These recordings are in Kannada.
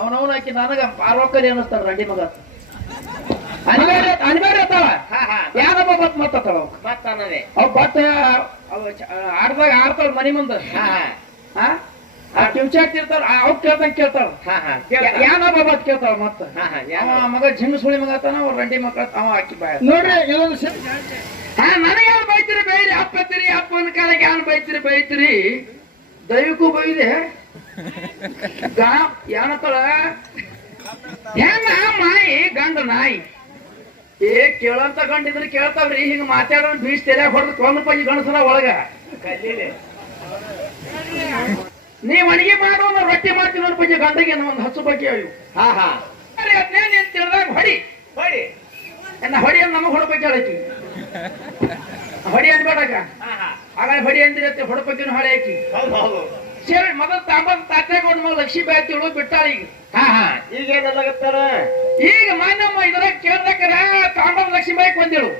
ಅವನವನ ಆಕಿ ನನಗ ಪಾರ್ವಕ್ಕಲಿ ಅನ್ನಿಸ್ತಾರ ರಂಡಿ ಮಗ ಅನಿವಾರ್ಯ ಅತ್ತಾವ ಯಾರೊಬ್ಬ ಬತ್ ಮತ್ತತ್ತಾಳ ಮತ್ತ ಅನ್ನೋದೇ ಅವ್ ಬತ್ತ ಆಡ್ದಾಗ ಆಡ್ತಾಳ ಮನಿ ಮುಂದ ಕಿಂಚಾಕ್ತಿರ್ತಾಳ ಅವ್ ಕೇಳ್ದಂಗ ಕೇಳ್ತಾಳ ಯಾನೊಬ್ಬ ಬತ್ ಕೇಳ್ತಾಳ ಮತ್ತ ಮಗ ಜಿಂಗ ಸುಳಿ ಮಗ ಆತಾನ ಅವ್ರ ರಂಡಿ ಮಕ್ಕಳ ಅವ ಹಾಕಿ ಬಾಯ ನೋಡ್ರಿ ಇದೊಂದು ನನಗೇನು ಬೈತೀರಿ ಬೈರಿ ಅಪ್ಪತ್ತೀರಿ ಅಪ್ಪನ ಕಾಲಕ್ಕೆ ಯಾರು ಬೈತೀರಿ ಬೈತೀರಿ ದೈವಕ್ಕೂ ಬೈದೆ ಏನತ್ತಳ ಹೆಂಗ ಮಾಯಿ ಗಂಡ ನಾಯಿ ಏ ಕೇಳಂತ ಗಂಡಿದ್ರೆ ಕೇಳ್ತಾವ್ರಿ ಹಿಂಗ ಮಾತಾಡೋ ಬೀಸ್ ತೆರೆ ಹೊಡೆದು ಕೊಂದು ಪಂಜಿ ಗಣಸನ ಒಳಗ ನೀವ್ ಅಡಿಗೆ ಮಾಡೋ ರೊಟ್ಟಿ ಮಾಡ್ತೀವಿ ನೋಡಿ ಪಂಜಿ ಗಂಡಗೆ ಒಂದು ಹಸು ಬಗ್ಗೆ ಅವು ನೀನ್ ತಿಳಿದಾಗ ಹೊಡಿ ಹೊಡಿ ಹೊಡಿ ಅಂತ ನಮಗ್ ಹೊಡ್ಬೇಕು ಹೇಳಕಿ ಹೊಡಿ ಅನ್ಬೇಡಕ ಹಾಗಾಗಿ ಹೊಡಿ ಅಂದಿರತ್ತೆ ಹೊಡ್ಬೇಕಿನ ಹೊಳೆ ಹಾಕಿ ಸೇರಿ ಮೊದಲು ತಾಂಬಂದ್ ತಾತ್ಯಾಗೊಂಡ್ ಮಗ ಲಕ್ಷ್ಮೀ ಬಾಯಿ ತಿಳು ಬಿಟ್ಟಾಳ ಈಗ ಈಗ ಏನಾಗತ್ತಾರ ಈಗ ಮಾನಮ್ಮ ಇದ್ರಾಗ ಕೇಳ್ದಕ್ಕಾರ ತಾಂಬಂದ್ ಲಕ್ಷ್ಮೀ ಬಾಯಿ ಕೊಂದಿಳು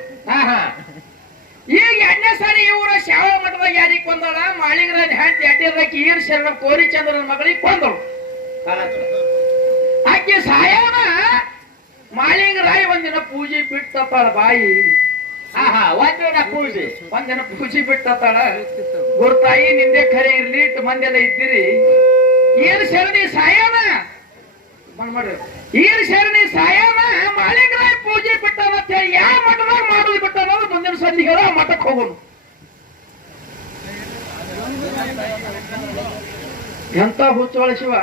ಈಗ ಎಣ್ಣೆ ಸಾರಿ ಇವ್ರ ಶಾವ ಮಠದಾಗ ಯಾರಿಗೆ ಕೊಂದಳ ಮಾಳಿಗರ ಹೆಂಡತಿ ಅಡ್ಡಿರ್ದಕ್ಕೆ ಈರ್ ಶರಣ ಕೋರಿ ಚಂದ್ರನ ಮಗಳಿಗೆ ಕೊಂದಳು ಆಕೆ ಸಾಯನ ಮಾಳಿಂಗರಾಯಿ ಒಂದಿನ ಪೂಜೆ ಬಿಟ್ಟತ್ತಾಳ ಬಾಯಿ ಒಂದಿನ ಪೂಜೆ ಬಿಟ್ಟತ್ತಾಳ ಗುರ್ತಾಯಿ ನಿಂದೆ ಖರೆ ಇರ್ಲಿ ಇಟ್ಟು ಮಂದೆಲ್ಲ ಇದ್ದೀರಿ ಏನ್ ಶರಣಿ ಸಾಯನ ಮಾಡ್ರಿ ಈರ್ ಶರಣಿ ಸಾಯನ ಮಾಳಿಂಗರಾಯಿ ಪೂಜೆ ಬಿಟ್ಟಾನ ಅಂತ ಹೇಳಿ ಯಾವ ಮಠದಾಗ ಮಾಡುದು ಬಿಟ್ಟ ಅನ್ನೋದು ಮುಂದಿನ ಸಂಧಿಗಳ ಮಠಕ್ಕೆ ಹೋಗೋನು ಎಂತ ಹುಚ್ಚೋಳ ಶಿವ